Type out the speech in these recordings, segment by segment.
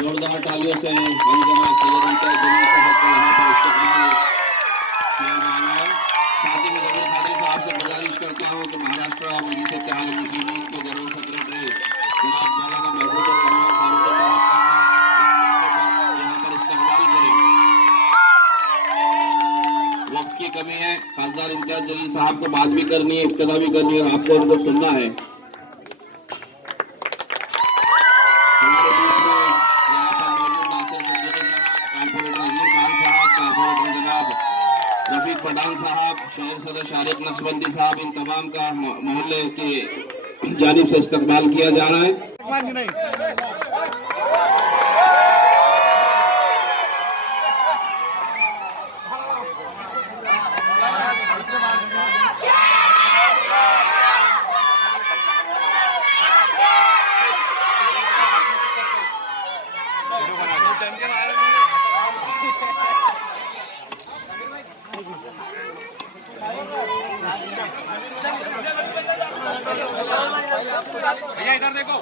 जोरदार तालियों से अली जनाब सैयद इम्तियाज जलील साहब को यहाँ पर इस्तकबाल किया जाना है। साथ ही में जमीर खादी साहब से गुजारिश करता हूँ कि महाराष्ट्र मजलिस इत्तेहाद मुस्लिमीन के जनरल सेक्रेटरी जनाब मौलाना महबूब रहमान फारूकी साहब का यहाँ पर इस्तकबाल करें। वक्त की कमी है, खासदार इम्तियाज जलील साहब को बात भी करनी है, इब्तिदा भी करनी है, आपको उनको सुनना है। हमारे बीच में यहाँ पर मौजूद नासिर सिद्दीकी साहब, कारपोरेटर अजीम खान साहब, कारपोरेटर जनाब रफीक पठान साहब, शहर सदर शारिक नक्शबंदी साहब, इन तमाम का मोहल्ले की जानिब से इस्तकबाल किया जा रहा है। भैया इधर देखो।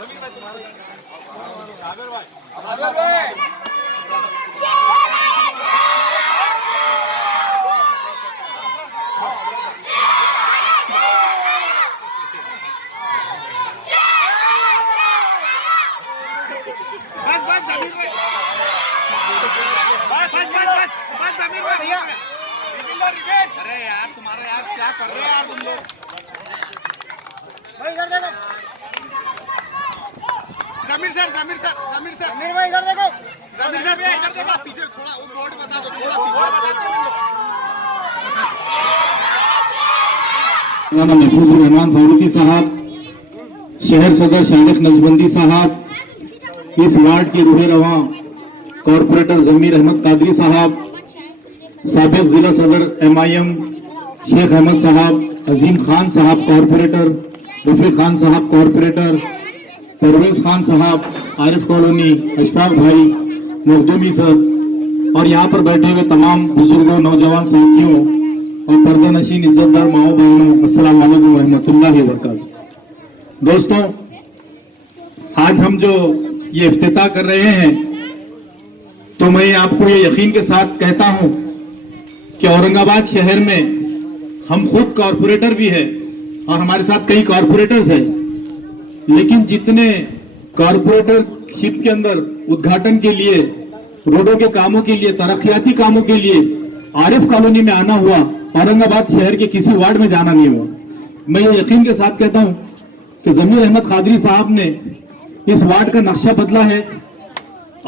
बस बस जमीन में, बस बस बस बस बस जमीन में भैया। अरे यार तुम्हारा यार क्या कर रहे हो यार तुम लोग। इधर देखो जमीर सर, जमीर सर, जमीर सर, जमीर भाई इधर देखो। जमीर सर थोड़ा पीछे, थोड़ा वो बोर्ड बता दो, थोड़ा मौलाना महबूब रहमान फारूकी साहब, शहर सदर शारिक नक्शबंदी साहब, इस वार्ड के रूहे रवा कॉरपोरेटर जमीर अहमद कादरी साहब, साबिक जिला सदर MIM शेख अहमद साहब, अजीम खान साहब कॉरपोरेटर, रफीक खान साहब कॉरपोरेटर, परवेज खान साहब आरिफ कॉलोनी, अशफाक भाई, मखदूमी सर, और यहाँ पर बैठे हुए तमाम बुजुर्गों, नौजवान साथियों और पर्दा नशीन इज्जतदार माओ बहनों, अस्सलाम वालेकुम रहमतुल्लाहि व बरकातहू। दोस्तों, आज हम जो ये इफ्तिताह कर रहे हैं, तो मैं आपको ये यकीन के साथ कहता हूं कि औरंगाबाद शहर में हम खुद कॉरपोरेटर भी है और हमारे साथ कई कॉरपोरेटर्स हैं, लेकिन जितने कॉरपोरेटरशिप के अंदर उद्घाटन के लिए, रोडों के कामों के लिए, तरक्याती कामों के लिए आरिफ कॉलोनी में आना हुआ, औरंगाबाद शहर के किसी वार्ड में जाना नहीं हुआ। मैं ये यकीन के साथ कहता हूं कि जमीर अहमद कादरी साहब ने इस वार्ड का नक्शा बदला है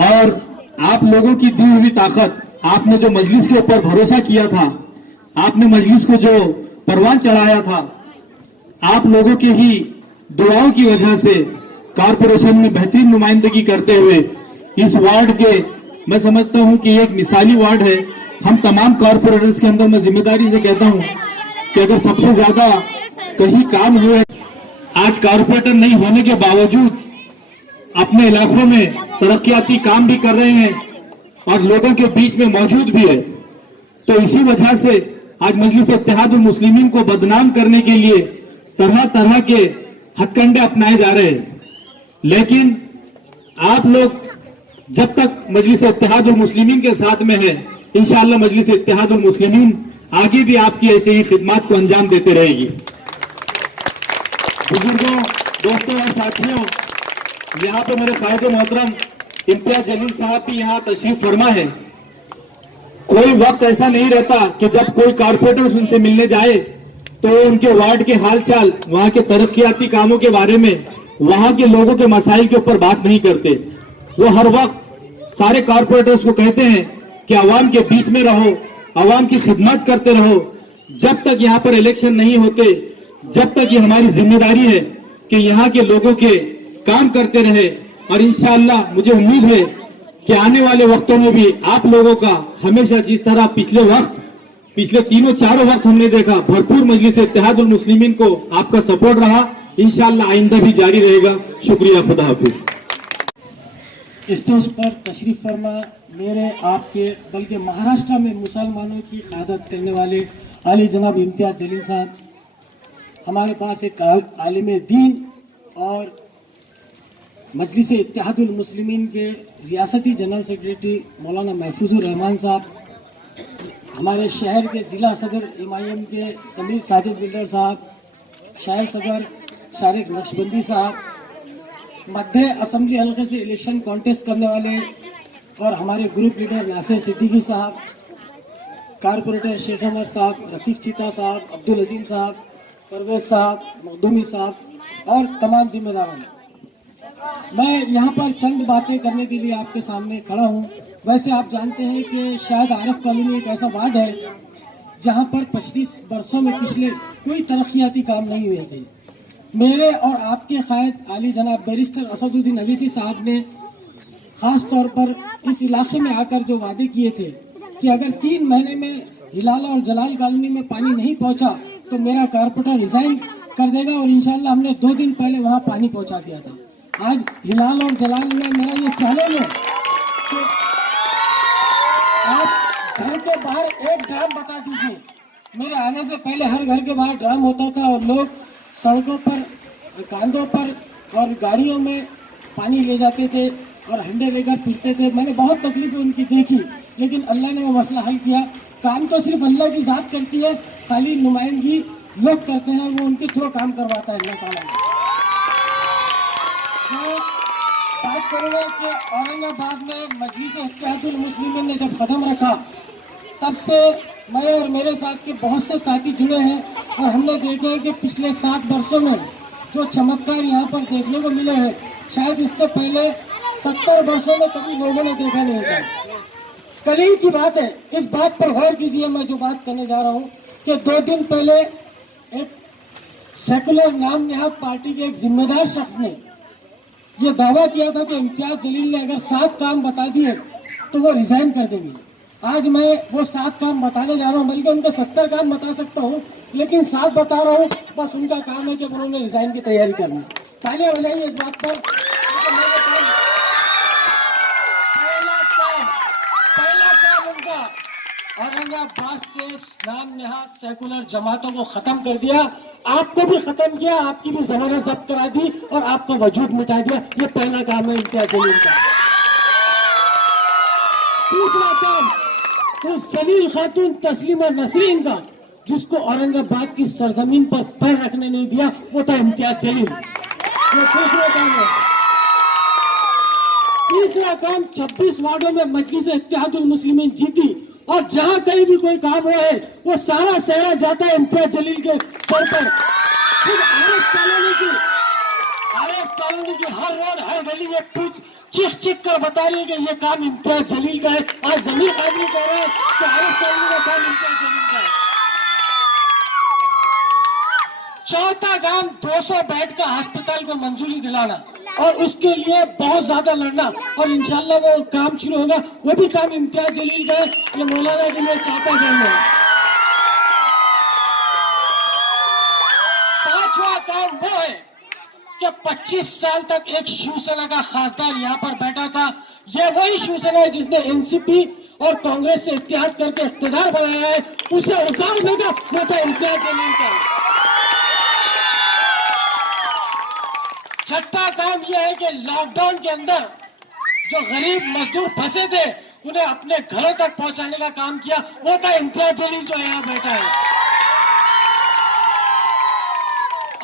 और आप लोगों की दी हुई ताकत, आपने जो मजलिस के ऊपर भरोसा किया था, आपने मजलिस को जो परवान चढ़ाया था, आप लोगों के ही दुआओं की वजह से कारपोरेशन में बेहतरीन नुमाइंदगी करते हुए इस वार्ड के, मैं समझता हूं कि एक मिसाली वार्ड है। हम तमाम कॉरपोरेटर्स के अंदर मैं जिम्मेदारी से कहता हूं कि अगर सबसे ज्यादा कहीं काम हुए, आज कॉरपोरेटर नहीं होने के बावजूद अपने इलाकों में तरक्याती काम भी कर रहे हैं और लोगों के बीच में मौजूद भी है। तो इसी वजह से आज मजलिस इत्तेहादुल मुस्लिमीन को बदनाम करने के लिए तरह तरह के हथकंडे अपनाए जा रहे हैं, लेकिन आप लोग जब तक मजलिस इत्तेहादुल मुस्लिमीन के साथ में है, इंशाअल्लाह मजलिस इत्तेहादुल मुस्लिमीन आगे भी आपकी ऐसे ही खिदमत को अंजाम देते रहेगी। बुजुर्गों, दोस्तों और साथियों, यहाँ पे मेरे कायदे मोहतरम इम्तियाज जलील साहब भी यहाँ तशरीफ फरमा है। कोई वक्त ऐसा नहीं रहता कि जब कोई कारपोरेटर उनसे मिलने जाए तो उनके वार्ड के हालचाल, वहाँ के तरक्याती कामों के बारे में, वहाँ के लोगों के मसाइल के ऊपर बात नहीं करते। वो हर वक्त सारे कारपोरेटर्स को कहते हैं कि आवाम के बीच में रहो, आवाम की खिदमत करते रहो। जब तक यहाँ पर इलेक्शन नहीं होते, जब तक ये हमारी जिम्मेदारी है कि यहाँ के लोगों के काम करते रहे, और इंशाअल्लाह मुझे उम्मीद है कि आने वाले वक्तों में भी आप लोगों का हमेशा जिस तरह पिछले तीनों चारों वक्त हमने देखा, भरपूर मजलिस इत्तेहादुल मुस्लिमीन को आपका सपोर्ट रहा, इंशाअल्लाह आइंदा भी जारी रहेगा। शुक्रिया, खुदा हाफिज। स्टेज पर तशरीफ फरमा मेरे आपके बल्कि महाराष्ट्र में मुसलमानों की क़यादत करने वाले आली जनाब इम्तियाज जलील साहब, हमारे पास एक आलिम दीन और मजलिस इत्तेहादुल मुस्लिमीन के रियासती जनरल सेक्रेटरी मौलाना महफूजुर रहमान साहब, हमारे शहर के ज़िला सदर इमाम के समीर साजिद बिल्डर साहब, शहर सदर शारिक नक्शबंदी साहब, मध्य असम्बली हल्के से इलेक्शन कॉन्टेस्ट करने वाले और हमारे ग्रुप लीडर नासिर सिद्दीकी साहब, कारपोरेटर शेख अहमद साहब, रफीक चीता साहब, अब्दुल अजीम साहब, परवेज साहब, मखदूमी साहब और तमाम जिम्मेदारों, मैं यहाँ पर चंद बातें करने के लिए आपके सामने खड़ा हूँ। वैसे आप जानते हैं कि शायद आरिफ कॉलोनी एक ऐसा वार्ड है जहाँ पर 25 वर्षों में पिछले कोई तरक्याती काम नहीं हुए थे। मेरे और आपके कायद आली जनाब बैरिस्टर असदुद्दीन अवीसी साहब ने ख़ास तौर पर इस इलाके में आकर जो वादे किए थे कि अगर 3 महीने में हिलाल और जलाल कॉलोनी में पानी नहीं पहुँचा तो मेरा कारपोरेटर रिज़ाइन कर देगा, और इंशाल्लाह हमने 2 दिन पहले वहाँ पानी पहुँचा दिया था। आज हिलाल और जलाल में मेरा ये चैलेंज है कि आप घर के बाहर एक ड्राम बता दीजिए। मेरे आने से पहले हर घर के बाहर ड्राम होता था और लोग सड़कों पर, कांधों पर और गाड़ियों में पानी ले जाते थे और हंडे लेकर पीते थे। मैंने बहुत तकलीफें उनकी देखी, लेकिन अल्लाह ने वो मसला हल किया। काम तो सिर्फ अल्लाह की ज़ात करती है, खाली नुमाइंदगी लोग करते हैं, वो उनके थ्रू काम करवाता है अल्लाह ताला। बात करूँगा कि औरंगाबाद में मजलिस इत्तेहादुल मुस्लिमीन ने जब कदम रखा तब से मैं और मेरे साथ के बहुत से साथी जुड़े हैं और हमने देखा है कि पिछले 7 वर्षों में जो चमत्कार यहाँ पर देखने को मिले हैं शायद इससे पहले 70 वर्षों में कभी लोगों ने देखा नहीं था। कल ही की बात है, इस बात पर गौर कीजिए। मैं जो बात करने जा रहा हूँ कि 2 दिन पहले एक सेकुलर नाम नेहाद पार्टी के एक जिम्मेदार शख्स ने ये दावा किया था कि इम्तियाज जलील ने अगर 7 काम बता दिए तो वो रिजाइन कर देंगे। आज मैं वो 7 काम बताने जा रहा हूँ, बल्कि उनके 70 काम बता सकता हूँ, लेकिन 7 बता रहा हूँ। बस उनका काम है कि उन्होंने रिजाइन की तैयारी करना। तालियां बजाइए इस बात पर। पहला काम उनका औरंगाबाद से नाम नेहाद सेकुलर जमातों को खत्म कर दिया, आपको भी खत्म किया, आपकी भी जमानत जब्त करा दी और आपका वजूद मिटा दिया। ये पहला काम है इम्तियाज जलील का। दूसरा काम उस जलील खातून तस्लीमा नसरीन का, जिसको औरंगाबाद की सरजमीन पर पैर रखने नहीं दिया, वो था इम्तियाज जलील। ये दूसरा काम है। तीसरा काम 26 वार्डों में मजलिस इत्तेहादुल मुस्लिमीन जीती और जहां कहीं भी कोई काम हुआ है वो सारा सहरा जाता है इम्तियाज जलील के सर पर। फिर आरिफ कॉलोनी की हर रोड हर गली में चीख चीख कर बता रही है कि ये काम इम्तियाज जलील का है। आज जमीन आदमी कह रहे हैं कि आरिफ कॉलोनी का काम इम्तियाज जलील का है। चौथा काम 200 बेड का अस्पताल को मंजूरी दिलाना और उसके लिए बहुत ज्यादा लड़ना, और इंशाल्लाह वो काम शुरू होगा। वो भी काम इम्तियाज जलील का है। ये मौलाना के लिए चौथा काम है। 5वां काम वो है कि 25 साल तक एक शिवसेना का खासदार यहाँ पर बैठा था। ये वही शिवसेना है जिसने एनसीपी और कांग्रेस से इत्तेहाद करके इख्तियार बनाया है, उसे उतारने का वो था इम्तियाज जलील का। छठा काम यह है कि लॉकडाउन के अंदर जो गरीब मजदूर फंसे थे उन्हें अपने घरों तक पहुंचाने का काम किया, वो था इम्तियाज जलील जो यहाँ बैठा है।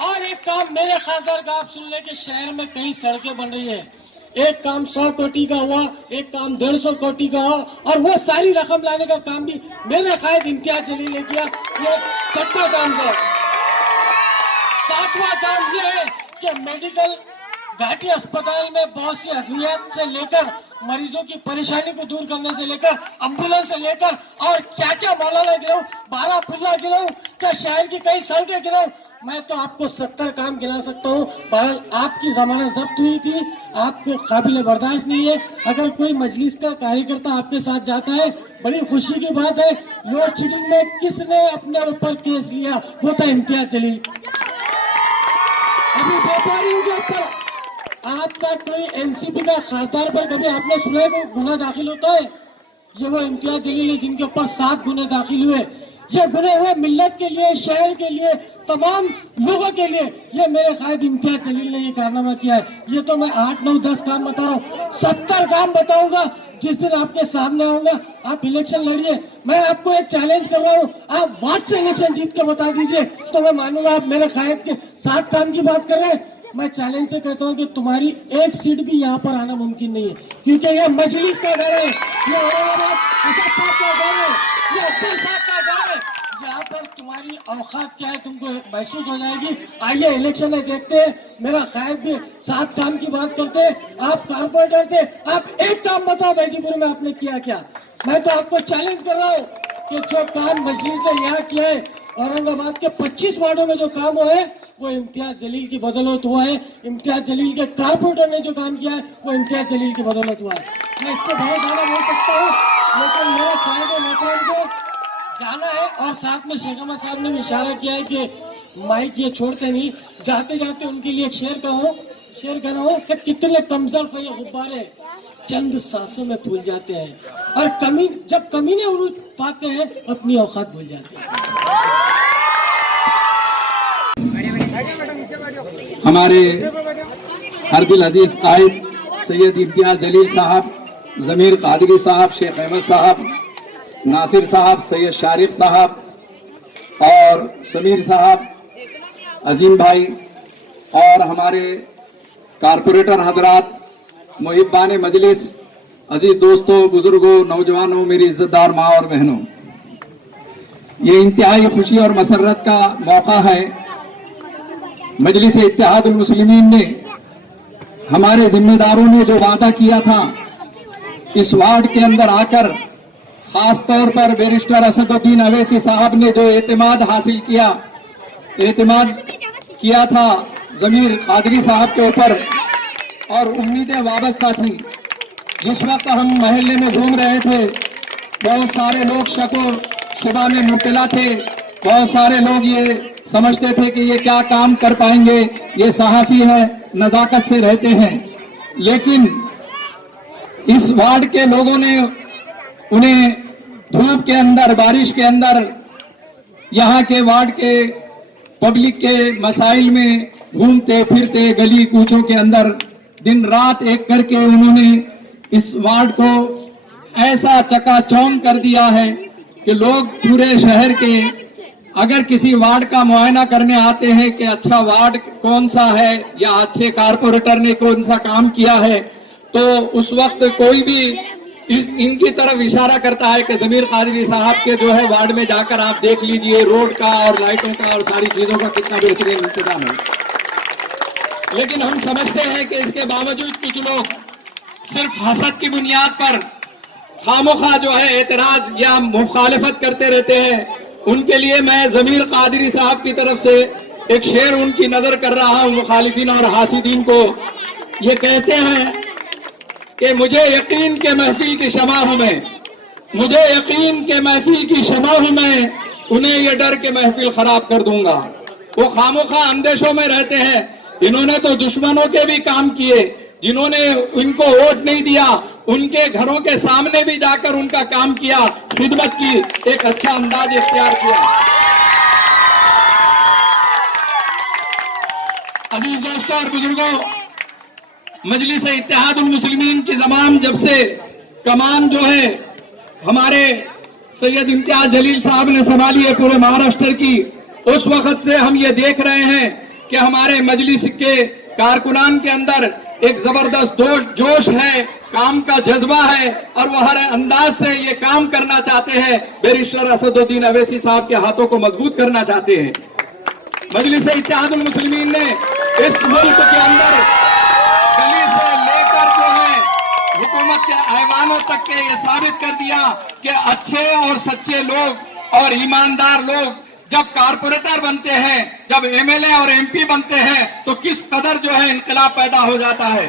और एक काम मेरे खासदार का आप सुन ले कि शहर में कई सड़कें बन रही है। एक काम 100 कोटी का हुआ, एक काम 150 कोटी का हुआ, और वो सारी रकम लाने का काम भी मेरे कायद इम्तियाज जलील ने किया। ये छठा काम था। 7वां काम ये है कि मेडिकल घाटी अस्पताल में बहुत सी अद्वियात से लेकर मरीजों की परेशानी को दूर करने से लेकर एम्बुलेंस से लेकर और क्या क्या मौलाना गिनाऊं, 12 पुल्ला गिनाऊं, क्या शहर की कई सड़कें गिनाऊं, मैं तो आपको 70 काम गिना सकता हूँ। बहरहाल आपकी जमानत जब्त हुई थी, आपको काबिल बर्दाश्त नहीं है। अगर कोई मजलिस का कार्यकर्ता आपके साथ जाता है, बड़ी खुशी की बात है। लोड शेडिंग में किसने अपने ऊपर केस लिया, वो था इम्तियाज जलील। अभी व्यापारियों के ऊपर आपका कोई एनसीपी का खासदार पर कभी आपने सुना है कोई गुना दाखिल होता है? ये वो इम्तियाज जलील है जिनके ऊपर 7 गुने दाखिल हुए। ये गुने हुए मिल्लत के लिए, शहर के लिए, तमाम लोगों के लिए ये मेरे कायद इम्तियाज जलील ने ये कारनामा किया है। ये तो मैं 8, 9, 10 काम बता रहा हूँ, 70 काम बताऊंगा जिस दिन आपके सामने आऊंगा। आप इलेक्शन लड़िए, मैं आपको एक चैलेंज कर रहा हूँ, आप वार्ड से इलेक्शन जीत के बता दीजिए तो मैं मानूंगा आप मेरे कायद के 7 काम की बात कर रहे हैं। मैं चैलेंज से कहता हूँ कि तुम्हारी एक सीट भी यहाँ पर आना मुमकिन नहीं है, क्योंकि ये मजलिस का घर है, ये औरंगाबाद असद साहब का घर है, ये अब्दुल साहब का घर है। यहाँ पर तुम्हारी औकात क्या है तुमको महसूस हो जाएगी। आइए इलेक्शन में देखते हैं। मेरा कायद भी 7 काम की बात करते हैं, आप कारपोरेटर थे, आप एक काम बताओ गाजीपुर में आपने किया क्या। मैं तो आपको चैलेंज कर रहा हूँ कि जो काम मजलिस ने यहाँ किया है, औरंगाबाद के 25 वार्डों में जो काम हुआ है वो इम्तियाज जलील की बदौलत हुआ है। इम्तियाज जलील के कारपोरेटर ने जो काम किया है वो इम्तियाज जलील की बदौलत हुआ है। मैं इससे बहुत ज्यादा बोल सकता हूँ, लेकिन मेरा साहिब मोहतरम को जाना है। और साथ में शेख अहमद साहब ने भी इशारा किया है कि माइक ये छोड़ते नहीं, जाते जाते उनके लिए एक शेर कर रहा हूँ कि कितने कमजोर ये गुब्बारे चंद सांसों में फूल जाते हैं, और जब कमीने उरूज पाते हैं अपनी औकात भूल जाते हैं। हमारे हरदिल अजीज कायद सैयद इम्तियाज जलील साहब, जमीर कादरी साहब, शेख अहमद साहब, नासिर साहब, सैयद शारिक साहब और समीर साहब, अजीम भाई और हमारे कारपोरेटर हजरात, मुहिब्बान मजलिस, अजीज दोस्तों, बुजुर्गों, नौजवानों, मेरी इज्जतदार माँ और बहनों, ये इंतहाई खुशी और मसरत का मौका है। मजलिस इत्तेहादुल मुस्लिमीन ने, हमारे जिम्मेदारों ने जो वादा किया था इस वार्ड के अंदर आकर, खास तौर पर बैरिस्टर असदुद्दीन अवैसी साहब ने जो एतमाद हासिल किया, एतमाद किया था जमीर कादरी साहब के ऊपर, और उम्मीदें वाबस्ता थी। जिस वक्त हम महल्ले में घूम रहे थे, बहुत सारे लोग शक और शुबा में मुब्तला थे, बहुत सारे लोग ये समझते थे कि ये क्या काम कर पाएंगे, ये सहाफी है, नजाकत से रहते हैं। लेकिन इस वार्ड के लोगों ने उन्हें धूप के अंदर, बारिश के अंदर, यहाँ के वार्ड के पब्लिक के मसाइल में घूमते फिरते गली कूचों के अंदर दिन रात एक करके उन्होंने इस वार्ड को ऐसा चकाचौंध कर दिया है कि लोग पूरे शहर के अगर किसी वार्ड का मुआयना करने आते हैं कि अच्छा वार्ड कौन सा है या अच्छे कारपोरेटर ने कौन सा काम किया है, तो उस वक्त कोई भी इनकी तरफ इशारा करता है कि जमीर कादरी साहब के जो है वार्ड में जाकर आप देख लीजिए रोड का और लाइटों का और सारी चीजों का कितना बेहतरीन इंतजाम है। लेकिन हम समझते हैं कि इसके बावजूद कुछ लोग सिर्फ हसद की बुनियाद पर खामोखा जो है एतराज या मुखालिफत करते रहते हैं। उनके लिए मैं जमीर कादरी साहब की तरफ से एक शेर उनकी नजर कर रहा हूं मुखालिफिन और हासिदीन को। ये कहते हैं कि मुझे यकीन के महफिल की शमा हूं मैं, मुझे यकीन के महफिल की शमा हूं मैं, उन्हें ये डर के महफिल खराब कर दूंगा। वो खामोखा अंदेशों में रहते हैं। इन्होंने तो दुश्मनों के भी काम किए, जिन्होंने इनको वोट नहीं दिया उनके घरों के सामने भी जाकर उनका काम किया, खिदमत की, एक अच्छा अंदाज इख्तियार किया। अजीज दोस्तों और बुजुर्गों, मजलिस इत्तेहादुल मुस्लिमीन की जमान जब से कमान जो है हमारे सैयद इम्तियाज जलील साहब ने संभाली है पूरे महाराष्ट्र की, उस वक्त से हम ये देख रहे हैं कि हमारे मजलिस के कारकुनान के अंदर एक जबरदस्त जोश है, काम का जज्बा है, और वह हर अंदाज से ये काम करना चाहते हैं। बैरिस्टर असदुद्दीन अवैसी साहब के हाथों को मजबूत करना चाहते हैं। मजलिस इत्तेहादुल मुस्लिमीन ने इस मुल्क के अंदर गली से लेकर जो है हुकूमत के ऐवानों तक के ये साबित कर दिया कि अच्छे और सच्चे लोग और ईमानदार लोग जब कारपोरेटर बनते हैं, जब एमएलए और एमपी बनते हैं, तो किस कदर जो है इनकलाब पैदा हो जाता है।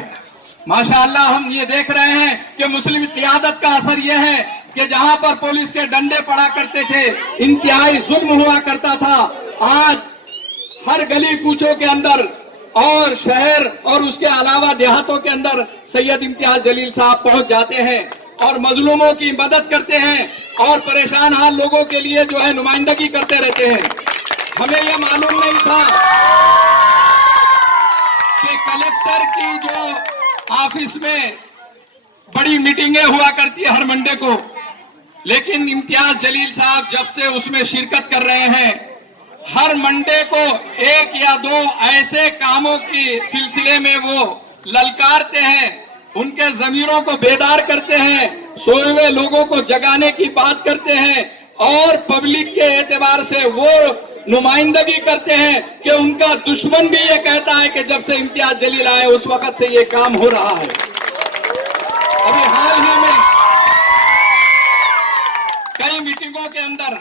माशाअल्लाह हम ये देख रहे हैं कि मुस्लिम क़ियादत का असर यह है कि जहां पर पुलिस के डंडे पड़ा करते थे, इंतहाई जुल्म हुआ करता था, आज हर गली कूचों के अंदर और शहर और उसके अलावा देहातों के अंदर सैयद इम्तियाज जलील साहब पहुंच जाते हैं और मजलूमों की मदद करते हैं। और परेशान हाल लोगों के लिए जो है नुमाइंदगी करते रहते हैं। हमें यह मालूम नहीं था कि कलेक्टर की जो ऑफिस में बड़ी मीटिंगें हुआ करती है हर मंडे को, लेकिन इम्तियाज जलील साहब जब से उसमें शिरकत कर रहे हैं, हर मंडे को एक या दो ऐसे कामों की सिलसिले में वो ललकारते हैं, उनके जमीरों को बेदार करते हैं, सोए हुए लोगों को जगाने की बात करते हैं और पब्लिक के एतबार से वो नुमाइंदगी करते हैं कि उनका दुश्मन भी ये कहता है कि जब से इम्तियाज जलील आए उस वक्त से ये काम हो रहा है। अभी हाल ही में कई मीटिंगों के अंदर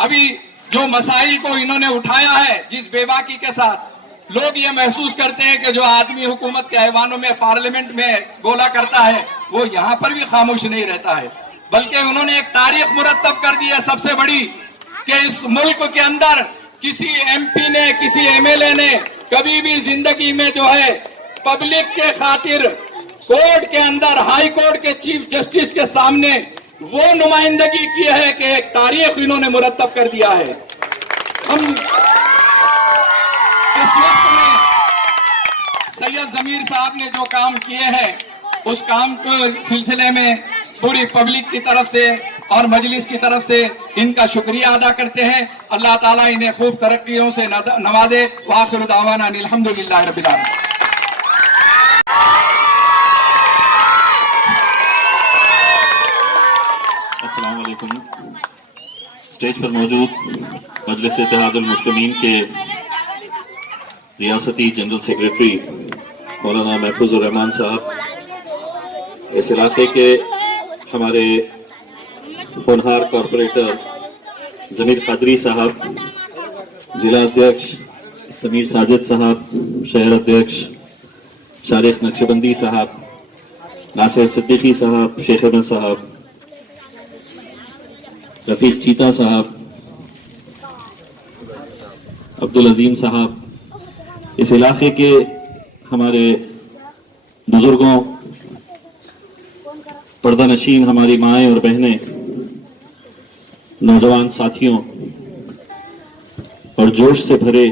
अभी जो मसाइल को इन्होंने उठाया है, जिस बेबाकी के साथ लोग ये महसूस करते हैं कि जो आदमी हुकूमत के ऐवानों में पार्लियामेंट में बोला करता है वो यहाँ पर भी खामोश नहीं रहता है, बल्कि उन्होंने एक तारीख मुरतब कर दी है सबसे बड़ी कि इस मुल्क के अंदर किसी एमपी ने, किसी एमएलए ने कभी भी जिंदगी में जो है पब्लिक के खातिर कोर्ट के अंदर, हाई कोर्ट के चीफ जस्टिस के सामने वो नुमाइंदगी की है कि एक तारीख इन्होंने मुरतब कर दिया है। हम इस वक्त में सैयद जमीर साहब ने जो काम किए हैं उस काम के सिलसिले में पूरी पब्लिक की तरफ से और मजलिस की तरफ से इनका शुक्रिया अदा करते हैं। अल्लाह ताला इन्हें खूब तरक्कियों से नवाजे। व आखिर दावाना अल्हम्दुलिल्लाह रब्बिल आलमीन। अस्सलाम वालेकुम। स्टेज पर मौजूद मजलिस इत्तेहादुल मुस्लिमीन के रियासती जनरल सेक्रेटरी मौलाना महफूजुर रहमान साहब, इस इलाके के हमारे होनहार कॉरपोरेटर जमीर कादरी साहब, जिला अध्यक्ष समीर साजिद साहब, शहर अध्यक्ष शारिक नक्शबंदी साहब, नासिर सिद्दीकी साहब, शेख अहमद साहब, रफीक चीता साहब, अब्दुल अजीम साहब, इस इलाके के हमारे बुजुर्गों, पर्दा नशीन हमारी माएँ और बहनें, नौजवान साथियों और जोश से भरे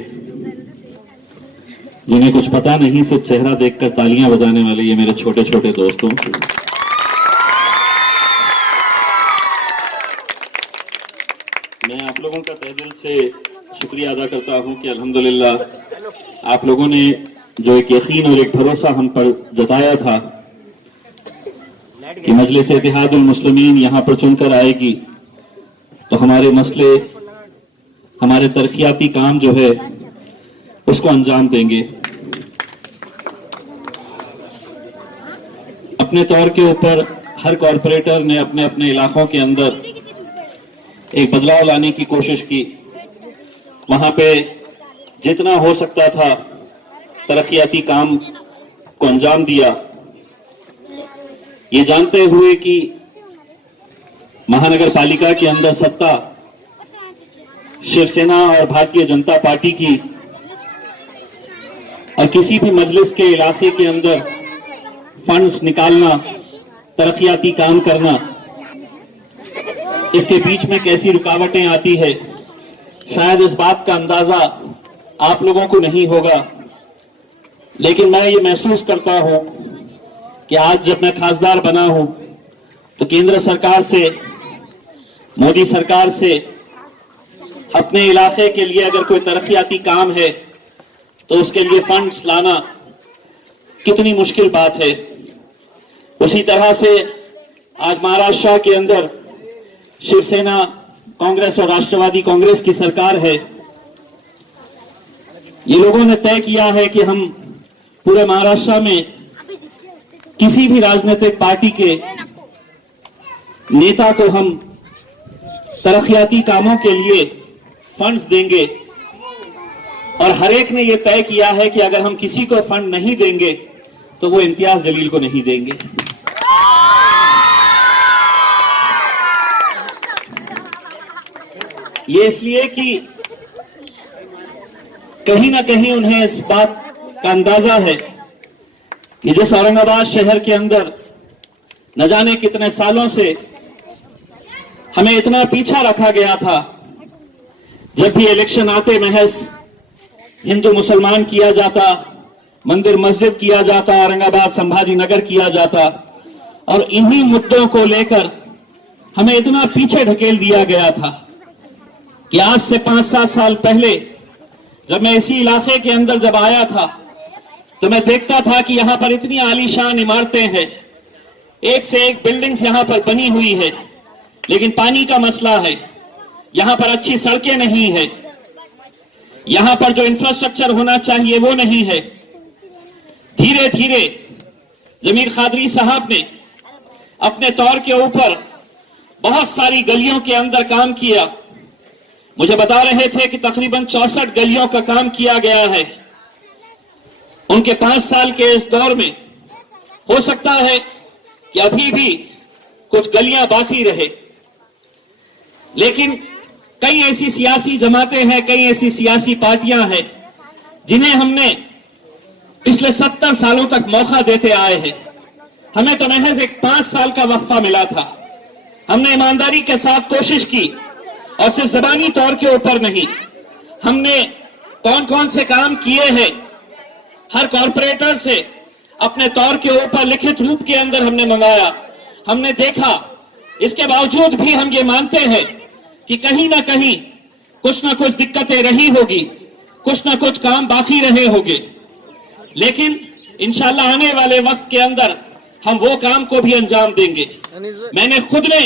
जिन्हें कुछ पता नहीं सिर्फ चेहरा देखकर तालियां बजाने वाले ये मेरे छोटे छोटे दोस्तों, मैं आप लोगों का तहे दिल से शुक्रिया अदा करता हूं कि अल्हम्दुलिल्लाह आप लोगों ने जो एक यकीन और एक भरोसा हम पर जताया था कि मजलिस इत्तेहादुल मुस्लिमीन यहाँ पर चुनकर आएगी तो हमारे मसले, हमारे तरक्याती काम जो है उसको अंजाम देंगे। अपने तौर के ऊपर हर कॉरपोरेटर ने अपने अपने इलाकों के अंदर एक बदलाव लाने की कोशिश की, वहां पे जितना हो सकता था तरक्याती काम को अंजाम दिया, ये जानते हुए कि महानगर पालिका के अंदर सत्ता शिवसेना और भारतीय जनता पार्टी की और किसी भी मजलिस के इलाके के अंदर फंड्स निकालना, तरक्याती काम करना, इसके बीच में कैसी रुकावटें आती है, शायद इस बात का अंदाजा आप लोगों को नहीं होगा, लेकिन मैं ये महसूस करता हूं कि आज जब मैं खासदार बना हूं तो केंद्र सरकार से, मोदी सरकार से अपने इलाके के लिए अगर कोई तरक्याती काम है तो उसके लिए फंड्स लाना कितनी मुश्किल बात है। उसी तरह से आज महाराष्ट्र के अंदर शिवसेना, कांग्रेस और राष्ट्रवादी कांग्रेस की सरकार है। ये लोगों ने तय किया है कि हम पूरे महाराष्ट्र में किसी भी राजनीतिक पार्टी के नेता को हम तरक्याती कामों के लिए फंड्स देंगे और हर एक ने यह तय किया है कि अगर हम किसी को फंड नहीं देंगे तो वो इम्तियाज जलील को नहीं देंगे। ये इसलिए कि कहीं ना कहीं उन्हें इस बात का अंदाजा है कि जिस औरंगाबाद शहर के अंदर न जाने कितने सालों से हमें इतना पीछा रखा गया था। जब भी इलेक्शन आते महज हिंदू मुसलमान किया जाता, मंदिर मस्जिद किया जाता, औरंगाबाद संभाजी नगर किया जाता, और इन्हीं मुद्दों को लेकर हमें इतना पीछे ढकेल दिया गया था कि आज से 5-7 साल पहले जब मैं इसी इलाके के अंदर जब आया था तो मैं देखता था कि यहां पर इतनी आलीशान इमारतें हैं, एक से एक बिल्डिंग्स यहां पर बनी हुई है, लेकिन पानी का मसला है, यहां पर अच्छी सड़कें नहीं है, यहां पर जो इंफ्रास्ट्रक्चर होना चाहिए वो नहीं है। धीरे धीरे जमीर कादरी साहब ने अपने तौर के ऊपर बहुत सारी गलियों के अंदर काम किया। मुझे बता रहे थे कि तकरीबन 64 गलियों का काम किया गया है। उनके 5 साल के इस दौर में हो सकता है कि अभी भी कुछ गलियां बाकी रहे, लेकिन कई ऐसी सियासी जमातें हैं, कई ऐसी सियासी पार्टियां हैं जिन्हें हमने पिछले 70 सालों तक मौका देते आए हैं। हमें तो महज एक 5 साल का वक्फा मिला था। हमने ईमानदारी के साथ कोशिश की, और सिर्फ जबानी तौर के ऊपर नहीं, हमने कौन कौन से काम किए हैं हर कॉरपोरेटर से अपने तौर के ऊपर लिखित रूप के अंदर हमने मंगाया, हमने देखा। इसके बावजूद भी हम ये मानते हैं कि कहीं ना कहीं कुछ ना कुछ दिक्कतें रही होगी, कुछ ना कुछ काम बाकी रहे होंगे, लेकिन इंशाल्लाह आने वाले वक्त के अंदर हम वो काम को भी अंजाम देंगे। मैंने खुद ने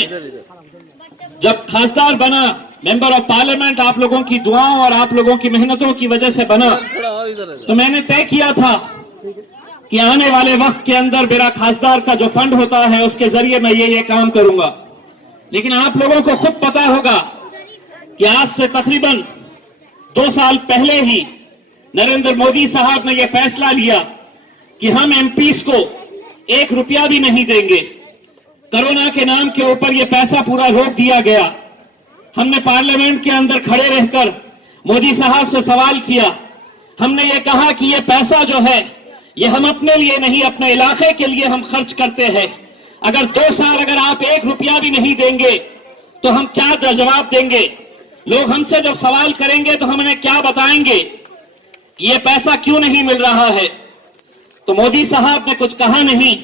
जब खासदार बना, मेंबर ऑफ पार्लियामेंट, आप लोगों की दुआओं और आप लोगों की मेहनतों की वजह से बना, तो मैंने तय किया था कि आने वाले वक्त के अंदर मेरा खासदार का जो फंड होता है उसके जरिए मैं ये काम करूंगा। लेकिन आप लोगों को खुद पता होगा कि आज से तकरीबन 2 साल पहले ही नरेंद्र मोदी साहब ने यह फैसला लिया कि हम एमपीज को 1 रुपया भी नहीं देंगे। कोरोना के नाम के ऊपर यह पैसा पूरा रोक दिया गया। हमने पार्लियामेंट के अंदर खड़े रहकर मोदी साहब से सवाल किया, हमने ये कहा कि ये पैसा जो है ये हम अपने लिए नहीं, अपने इलाके के लिए हम खर्च करते हैं। अगर 2 साल अगर आप 1 रुपया भी नहीं देंगे तो हम क्या जवाब देंगे? लोग हमसे जब सवाल करेंगे तो हम उन्हें क्या बताएंगे कि ये पैसा क्यों नहीं मिल रहा है? तो मोदी साहब ने कुछ कहा नहीं,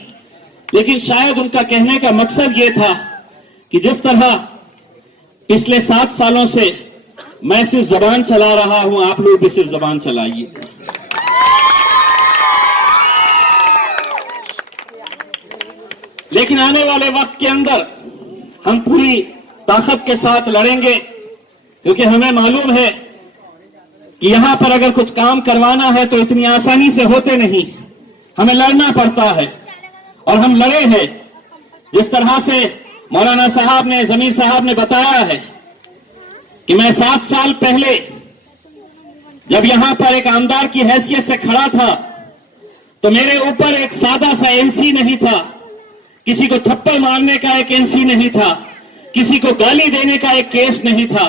लेकिन शायद उनका कहने का मकसद ये था कि जिस तरह पिछले 7 सालों से मैं सिर्फ जबान चला रहा हूं, आप लोग भी सिर्फ जबान चलाइए। लेकिन आने वाले वक्त के अंदर हम पूरी ताकत के साथ लड़ेंगे, क्योंकि हमें मालूम है कि यहां पर अगर कुछ काम करवाना है तो इतनी आसानी से होते नहीं, हमें लड़ना पड़ता है, और हम लड़े हैं। जिस तरह से मौलाना साहब ने, जमीर साहब ने बताया है कि मैं 7 साल पहले जब यहां पर एक आमदार की हैसियत से खड़ा था तो मेरे ऊपर एक सादा सा एनसी नहीं था, किसी को थप्पड़ मारने का एक एनसी नहीं था, किसी को गाली देने का एक केस नहीं था।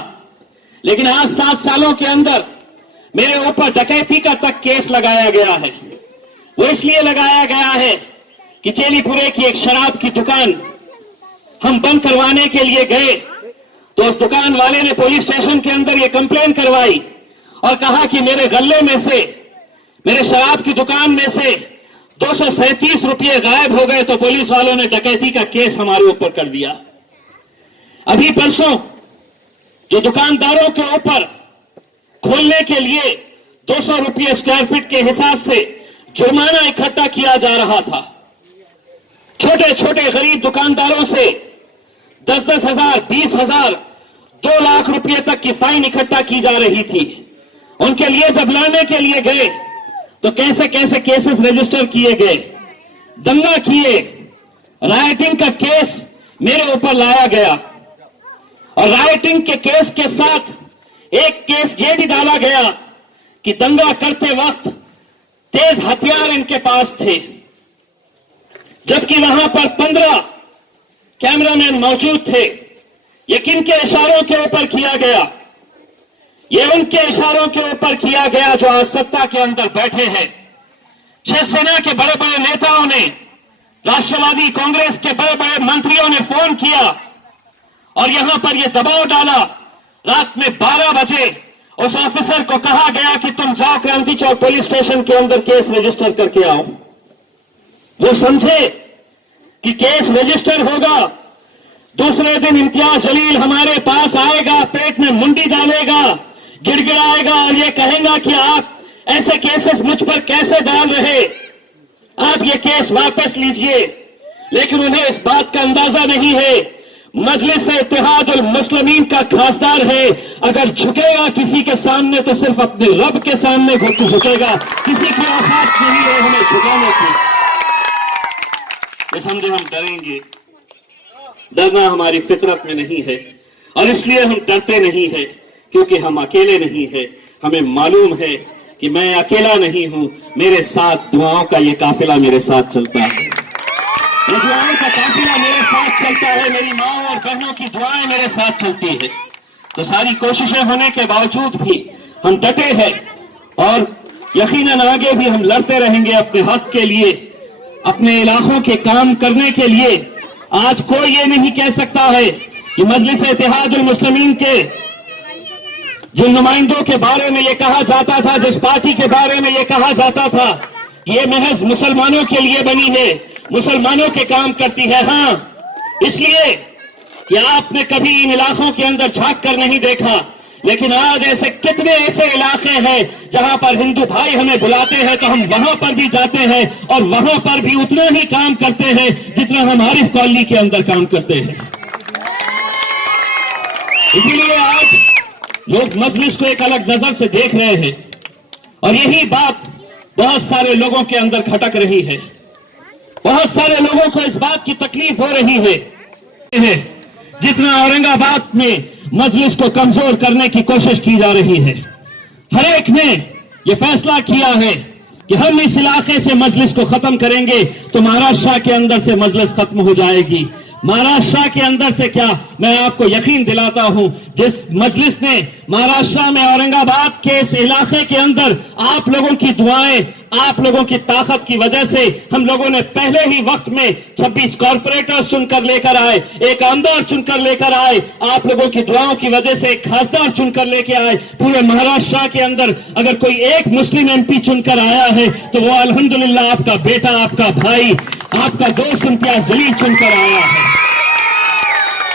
लेकिन आज 7 सालों के अंदर मेरे ऊपर डकैती का तक केस लगाया गया है। वो इसलिए लगाया गया है कि चेलीपुरे की एक शराब की दुकान हम बंद करवाने के लिए गए तो उस दुकान वाले ने पुलिस स्टेशन के अंदर ये कंप्लेन करवाई और कहा कि मेरे गल्ले में से, मेरे शराब की दुकान में से 237 रुपये गायब हो गए, तो पुलिस वालों ने डकैती का केस हमारे ऊपर कर दिया। अभी परसों जो दुकानदारों के ऊपर खोलने के लिए 200 रुपये स्क्वायर फीट के हिसाब से जुर्माना इकट्ठा किया जा रहा था, छोटे छोटे गरीब दुकानदारों से 10-10 हजार, 20,000, 2 लाख रुपए तक की फाइन इकट्ठा की जा रही थी। उनके लिए जब लाने के लिए गए तो कैसे कैसे केसेस रजिस्टर किए गए, दंगा किए, राइटिंग का केस मेरे ऊपर लाया गया, और राइटिंग के केस के साथ एक केस ये भी डाला गया कि दंगा करते वक्त तेज हथियार इनके पास थे, जबकि वहां पर 15 कैमरामैन मौजूद थे। ये किनके इशारों के ऊपर किया गया? ये उनके इशारों के ऊपर किया गया जो आज सत्ता के अंदर बैठे हैं। शिवसेना के बड़े बड़े नेताओं ने, राष्ट्रवादी कांग्रेस के बड़े बड़े मंत्रियों ने फोन किया और यहां पर यह दबाव डाला। रात में 12 बजे उस ऑफिसर को कहा गया कि तुम जाओ क्रांति चौक पुलिस स्टेशन के अंदर केस रजिस्टर करके आओ। वो समझे कि केस रजिस्टर होगा। दूसरे दिन इम्तियाज जलील हमारे पास आएगा, पेट में मुंडी डालेगा, गिड़गिड़ाएगा और ये कहेगा कि आप ऐसे केसेस मुझ पर कैसे डाल रहे, आप ये केस वापस लीजिए। लेकिन उन्हें इस बात का अंदाजा नहीं है, मजलिस इत्तेहादुल मुस्लिमीन का खासदार है, अगर झुकेगा किसी के सामने तो सिर्फ अपने रब के सामने झुकेगा, किसी की औकात नहीं है हमें झुकाने की। ये समझे हम डरेंगे, डरना हमारी फितरत में नहीं है और इसलिए हम डरते नहीं है क्योंकि हम अकेले नहीं है। हमें मालूम है कि मैं अकेला नहीं हूं, मेरे साथ दुआओं का ये काफिला मेरे साथ चलता है, ये दुआओं का काफिला मेरे साथ चलता है, मेरी माँ और बहनों की दुआएं मेरे साथ चलती है। तो सारी कोशिशें होने के बावजूद भी हम डटे हैं और यकीनन आगे भी हम लड़ते रहेंगे अपने हक के लिए, अपने इलाकों के काम करने के लिए। आज कोई ये नहीं कह सकता है कि मजलिस इत्तेहादुल मुस्लिमीन के जिन नुमाइंदों के बारे में ये कहा जाता था, जिस पार्टी के बारे में ये कहा जाता था, ये महज मुसलमानों के लिए बनी है, मुसलमानों के काम करती है। हाँ, इसलिए कि आपने कभी इन इलाकों के अंदर झांक कर नहीं देखा, लेकिन आज ऐसे कितने ऐसे इलाके हैं जहां पर हिंदू भाई हमें बुलाते हैं तो हम वहां पर भी जाते हैं और वहां पर भी उतना ही काम करते हैं जितना हम आरिफ कॉलोनी के अंदर काम करते हैं। इसीलिए आज लोग मजलिस को एक अलग नजर से देख रहे हैं और यही बात बहुत सारे लोगों के अंदर खटक रही है। बहुत सारे लोगों को इस बात की तकलीफ हो रही है जितना औरंगाबाद में मजलिस को कमजोर करने की कोशिश की जा रही है। हर एक ने यह फैसला किया है कि हम इस इलाके से मजलिस को खत्म करेंगे तो महाराष्ट्र के अंदर से मजलिस खत्म हो जाएगी। महाराष्ट्र के अंदर से क्या, मैं आपको यकीन दिलाता हूं, जिस मजलिस ने महाराष्ट्र में औरंगाबाद के इस इलाके के अंदर आप लोगों की दुआएं, आप लोगों की ताकत की वजह से हम लोगों ने पहले ही वक्त में 26 कॉर्पोरेटर्स चुनकर लेकर आए, एक आमदार चुनकर लेकर आए, आप लोगों की दुआओं की वजह से एक खासदार चुनकर लेके आए। पूरे महाराष्ट्र के अंदर अगर कोई एक मुस्लिम एमपी चुनकर आया है तो वो अल्हम्दुलिल्लाह आपका बेटा, आपका भाई, आपका दोस्त इम्तियाज जलील चुनकर आया है।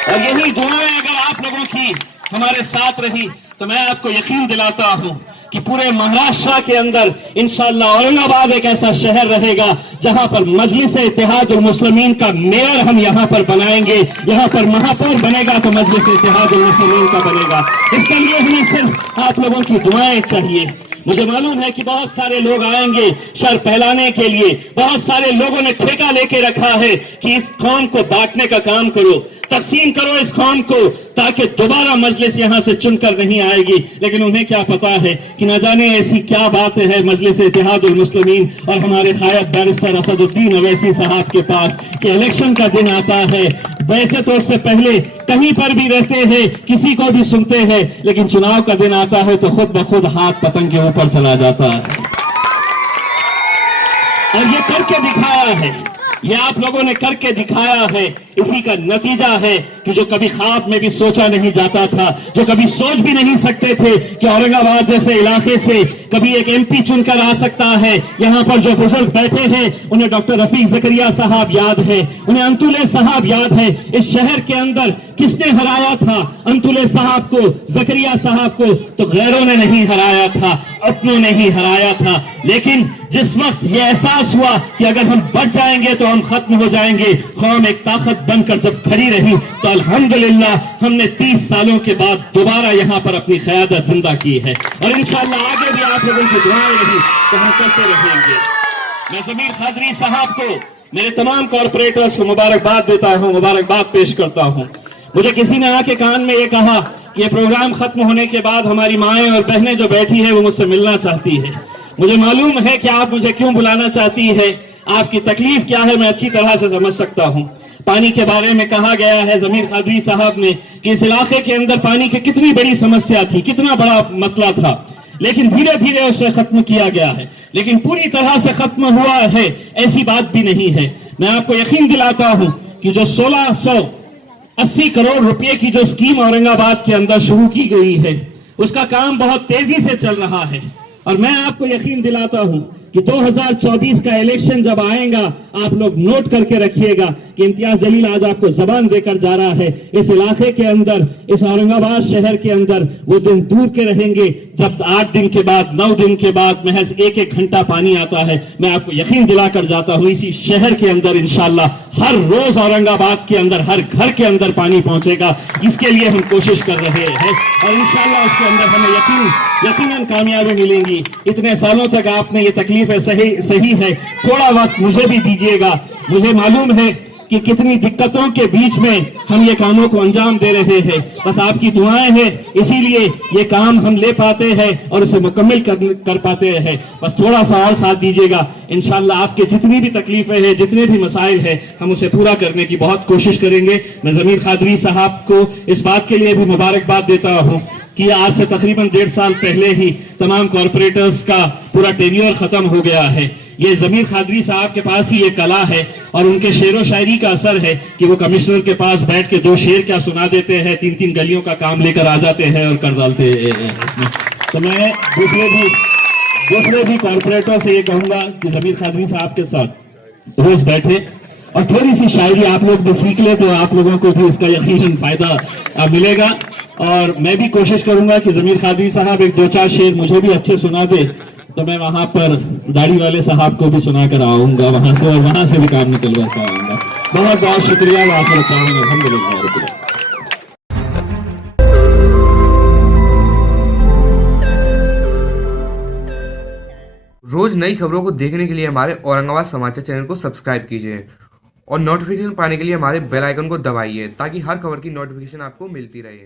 और यही दुआएं अगर आप लोगों की हमारे साथ रही तो मैं आपको यकीन दिलाता हूं कि पूरे महाराष्ट्र के अंदर इंशाअल्लाह औरंगाबाद एक ऐसा शहर रहेगा जहां पर मजलिस इत्तेहादुल मुस्लिमीन का मेयर हम यहां पर बनाएंगे, यहां पर महापौर बनेगा तो मजलिस इत्तेहादुल मुस्लिमीन का बनेगा। इसके लिए हमें सिर्फ आप लोगों की दुआएं चाहिए। मुझे मालूम है कि बहुत सारे लोग आएंगे शर फैलाने के लिए, बहुत सारे लोगों ने ठेका लेके रखा है कि इस कौम को बांटने का काम करो, तकसीम करो इस कौम को ताकि दोबारा मजलिस यहां से चुनकर नहीं आएगी। लेकिन उन्हें क्या पता है कि न जाने ऐसी क्या बातें हैं मजलिस इत्तेहादुल मुस्लिमीन और हमारे कायद बैरिस्टर असदुद्दीन अवैसी साहब के पास कि इलेक्शन का दिन आता है, वैसे तो उससे पहले कहीं पर भी रहते हैं, किसी को भी सुनते हैं, लेकिन चुनाव का दिन आता है तो खुद ब खुद हाथ पतंग के ऊपर चला जाता है। और ये करके दिखाया है, ये आप लोगों ने करके दिखाया है। इसी का नतीजा है कि जो कभी ख्वाब में भी सोचा नहीं जाता था, जो कभी सोच भी नहीं सकते थे कि औरंगाबाद जैसे इलाके से कभी एक एमपी चुनकर आ सकता है। यहाँ पर जो बुजुर्ग बैठे हैं उन्हें डॉक्टर रफीक जकरिया साहब याद है, उन्हें अंतुले साहब याद है। इस शहर के अंदर किसने हराया था अंतुले साहब को, जकरिया साहब को? तो गैरों ने नहीं हराया था, अपनों ने ही हराया था। लेकिन जिस वक्त यह एहसास हुआ कि अगर हम बढ़ जाएंगे तो हम खत्म हो जाएंगे, कौम एक ताकत बनकर जब खड़ी रही तो अल्हम्दुलिल्लाह हमने 30 सालों के बाद दोबारा यहाँ पर अपनी क़यादत जिंदा की है और इंशाअल्लाह आगे भी आप लोगों की दुआएं रही तो हम करते रहेंगे। मैं ज़मीर खादरी साहब को, मेरे तमाम कॉर्पोरेटर्स को मुबारकबाद देता हूँ, मुबारकबाद पेश करता हूँ। मुझे किसी ने आके कान में ये कहा कि ये प्रोग्राम खत्म होने के बाद हमारी माएँ और बहनें जो बैठी है वो मुझसे मिलना चाहती है। मुझे मालूम है कि आप मुझे क्यों बुलाना चाहती है, आपकी तकलीफ क्या है मैं अच्छी तरह से समझ सकता हूँ। पानी के बारे में कहा गया है ज़मीर खादरी साहब ने कि इस इलाके के अंदर पानी की कितनी बड़ी समस्या थी, कितना बड़ा मसला था, लेकिन धीरे धीरे उसे खत्म किया गया है। लेकिन पूरी तरह से खत्म हुआ है ऐसी बात भी नहीं है। मैं आपको यकीन दिलाता हूं कि जो 80 करोड़ रुपए की जो स्कीम औरंगाबाद के अंदर शुरू की गई है, उसका काम बहुत तेजी से चल रहा है। और मैं आपको यकीन दिलाता हूं कि 2024 का इलेक्शन जब आएगा, आप लोग नोट करके रखिएगा कि इम्तियाज जलील आज आपको जबान देकर जा रहा है। इस इलाके के अंदर, इस औरंगाबाद शहर के अंदर वो दिन दूर के रहेंगे जब 8 दिन के बाद, 9 दिन के बाद महज 1-1 घंटा पानी आता है। मैं आपको यकीन दिलाकर जाता हूं, इसी शहर के अंदर इंशाल्लाह हर रोज औरंगाबाद के अंदर, हर घर के अंदर पानी पहुंचेगा। इसके लिए हम कोशिश कर रहे हैं और इंशाल्लाह उसके अंदर हमें यकीनन कामयाबी मिलेगी। इतने सालों तक आपने ये तकलीफें सही है, थोड़ा वक्त मुझे भी दीजिएगा। मुझे मालूम है कि कितनी दिक्कतों के बीच में हम ये कामों को अंजाम दे रहे हैं। बस आपकी दुआएं हैं, इसीलिए ये काम हम ले पाते हैं और इसे मुकम्मल कर पाते हैं। बस थोड़ा सा और साथ दीजिएगा। इंशाल्लाह आपके जितनी भी तकलीफें हैं, जितने भी मसाइल हैं, हम उसे पूरा करने की बहुत कोशिश करेंगे। मैं ज़मीर कादरी साहब को इस बात के लिए भी मुबारकबाद देता हूँ कि आज से तकरीबन 1.5 साल पहले ही तमाम कॉरपोरेटर्स का पूरा टेन्योर खत्म हो गया है। ये ज़मीर कादरी साहब के पास ही ये कला है और उनके शेर व शायरी का असर है कि वो कमिश्नर के पास बैठ के 2 शेर क्या सुना देते हैं, 3-3 गलियों का काम लेकर आ जाते हैं और कर डालते हैं इसमें। तो मैं दूसरे भी कॉरपोरेटर से ये कहूंगा कि ज़मीर कादरी साहब के साथ रोज बैठे और थोड़ी सी शायरी आप लोग भी सीख ले, तो आप लोगों को भी इसका यकीनन फायदा मिलेगा। और मैं भी कोशिश करूंगा कि ज़मीर कादरी साहब 1-2-4 शेर मुझे भी अच्छे सुना दे, तो मैं वहां पर दाढ़ी वाले साहब को भी सुना कर आऊंगा वहां से, और वहां से भी काम निकलवा कर आऊंगा। बहुत बहुत शुक्रिया। अल्हम्दुलिल्लाह। रोज नई खबरों को देखने के लिए हमारे औरंगाबाद समाचार चैनल को सब्सक्राइब कीजिए और नोटिफिकेशन पाने के लिए हमारे बेल आइकन को दबाइए ताकि हर खबर की नोटिफिकेशन आपको मिलती रहे।